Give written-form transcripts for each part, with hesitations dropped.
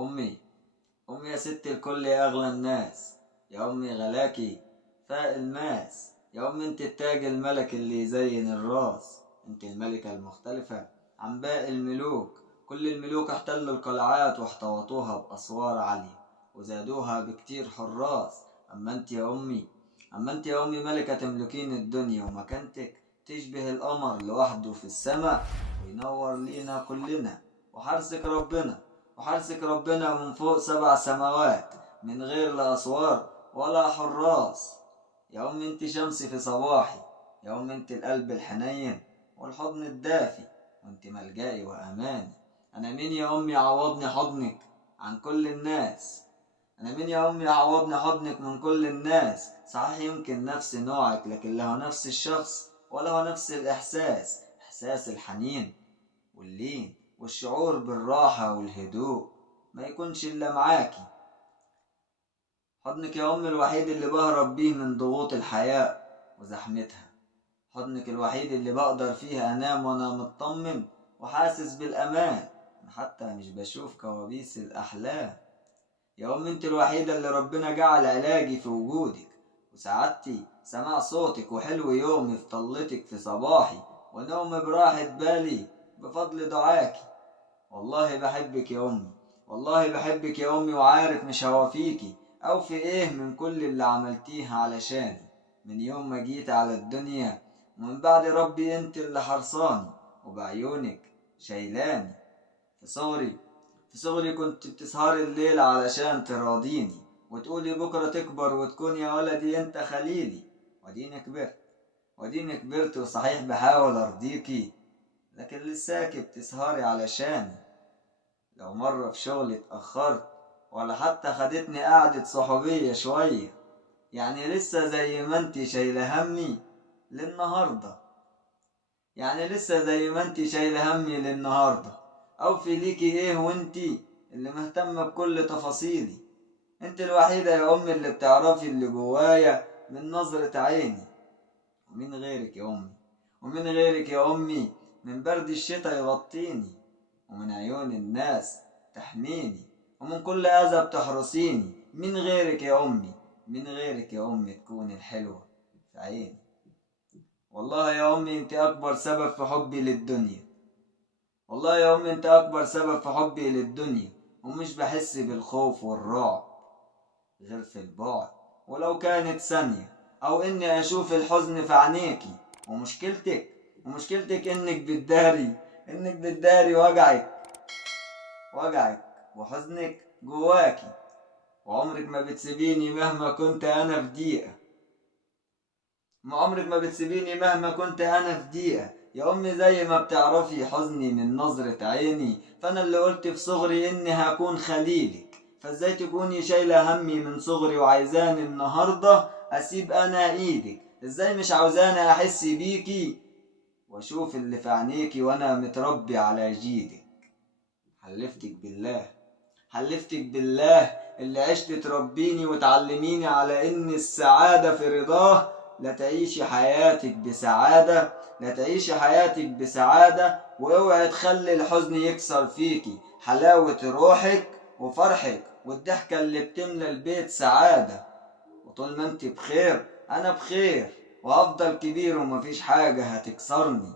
أمي أمي يا ست الكل يا أغلى الناس، يا أمي غلاكي فاق الماس، يا أمي انت التاج الملك اللي يزين الراس، انت الملكة المختلفة عن باقي الملوك. كل الملوك احتلوا القلعات واحتوطوها بأسوار عالية وزادوها بكتير حراس. أما انت يا أمي ملكة تملكين الدنيا، ومكانتك تشبه القمر لوحده في السماء وينور لينا كلنا. وحرسك ربنا من فوق 7 سماوات من غير لا أسوار ولا حراس. يا أمي انت شمسي في صباحي، يا أمي انت القلب الحنين والحضن الدافي، وانت ملجئي وأماني. أنا مين يا أمي يعوضني حضنك عن كل الناس؟ أنا مين يا أمي يعوضني حضنك من كل الناس؟ صحيح يمكن نفس نوعك، لكن له نفس الشخص وله نفس الإحساس، إحساس الحنين واللين والشعور بالراحة والهدوء ما يكونش إلا معاكي. حضنك يا أمي الوحيد اللي بهرب بيه من ضغوط الحياة وزحمتها، حضنك الوحيد اللي بقدر فيه أنام وأنا مطمن وحاسس بالأمان، حتى مش بشوف كوابيس الأحلام. يا أمي انت الوحيدة اللي ربنا جعل علاجي في وجودك، وسعادتي سماع صوتك، وحلو يومي في طلتك في صباحي، ونومي براحة بالي بفضل دعاكي. والله بحبك يا أمي، والله بحبك يا أمي، وعارف مش هوافيكي أو في إيه من كل اللي عملتيه علشاني من يوم ما جيت على الدنيا. ومن بعد ربي انت اللي حرصاني وبعيونك شايلاني. في صغري كنت بتسهري الليل علشان تراضيني، وتقولي بكرة تكبر وتكون يا ولدي انت خليلي. وديني كبرت وصحيح بحاول ارضيكي، لكن لساكي بتسهري علشاني. لو مرة في شغلي اتأخرت ولا حتى خدتني قعدة صحوبية شوية، يعني لسه زي ما انتي شايلة همي للنهاردة، او في ليكي ايه وانتي اللي مهتمة بكل تفاصيلي. انت الوحيدة يا امي اللي بتعرفي اللي جوايا من نظرة عيني. ومن غيرك يا امي من برد الشتا يغطيني، ومن عيون الناس تحميني، ومن كل اذى بتحرسيني. من غيرك يا امي تكون الحلوة في عيني. والله يا امي انت اكبر سبب في حبي للدنيا، ومش بحس بالخوف والرعب غير في البعد، ولو كانت ثانية، او اني اشوف الحزن في عينيكي. ومشكلتك انك بتداري وجعك وحزنك جواكي، وعمرك ما بتسيبيني مهما كنت انا في ضيقة. يا امي زي ما بتعرفي حزني من نظرة عيني، فانا اللي قلت في صغري اني هكون خليلك، فازاي تكوني شايلة همي من صغري وعايزاني النهاردة اسيب انا ايدك؟ ازاي مش عاوزاني احس بيكي واشوف اللي في عينيكي وانا متربي على جيدك؟ حلفتك بالله اللي عشت تربيني وتعلميني على ان السعادة في رضاه. لا تعيشي حياتك بسعادة، واوعي تخلي الحزن يكسر فيكي حلاوة روحك وفرحك والضحكة اللي بتملى البيت سعادة. وطول ما انت بخير انا بخير، وهفضل كبير ومفيش حاجة هتكسرني،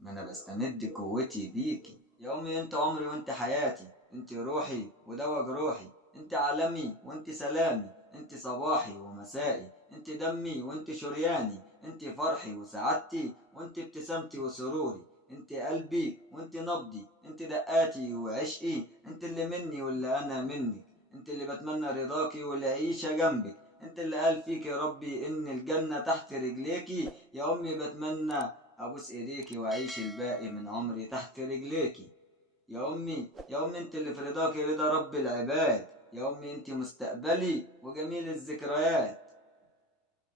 ما انا بستمد قوتي بيكي. يا امي انت عمري وانت حياتي، انت روحي ودوا جروحي، انت عالمي وانت سلامي، انت صباحي ومسائي، انت دمي وانت شرياني، انت فرحي وسعادتي وانت ابتسامتي وسروري، انت قلبي وانت نبضي، انت دقاتي وعشقي، انت اللي مني واللي انا منك، انت اللي بتمنى رضاكي والعيشة جنبك، انت اللي قال فيك يا ربي ان الجنة تحت رجليكي. يا امي بتمنى ابوس ايديكي واعيش الباقي من عمري تحت رجليكي. يا امي انت اللي في رضاكي رضا رب العباد، يا امي انت مستقبلي وجميل الذكريات.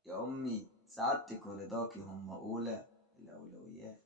يا امي سعادتك ورضاكي هم اولى الاولويات.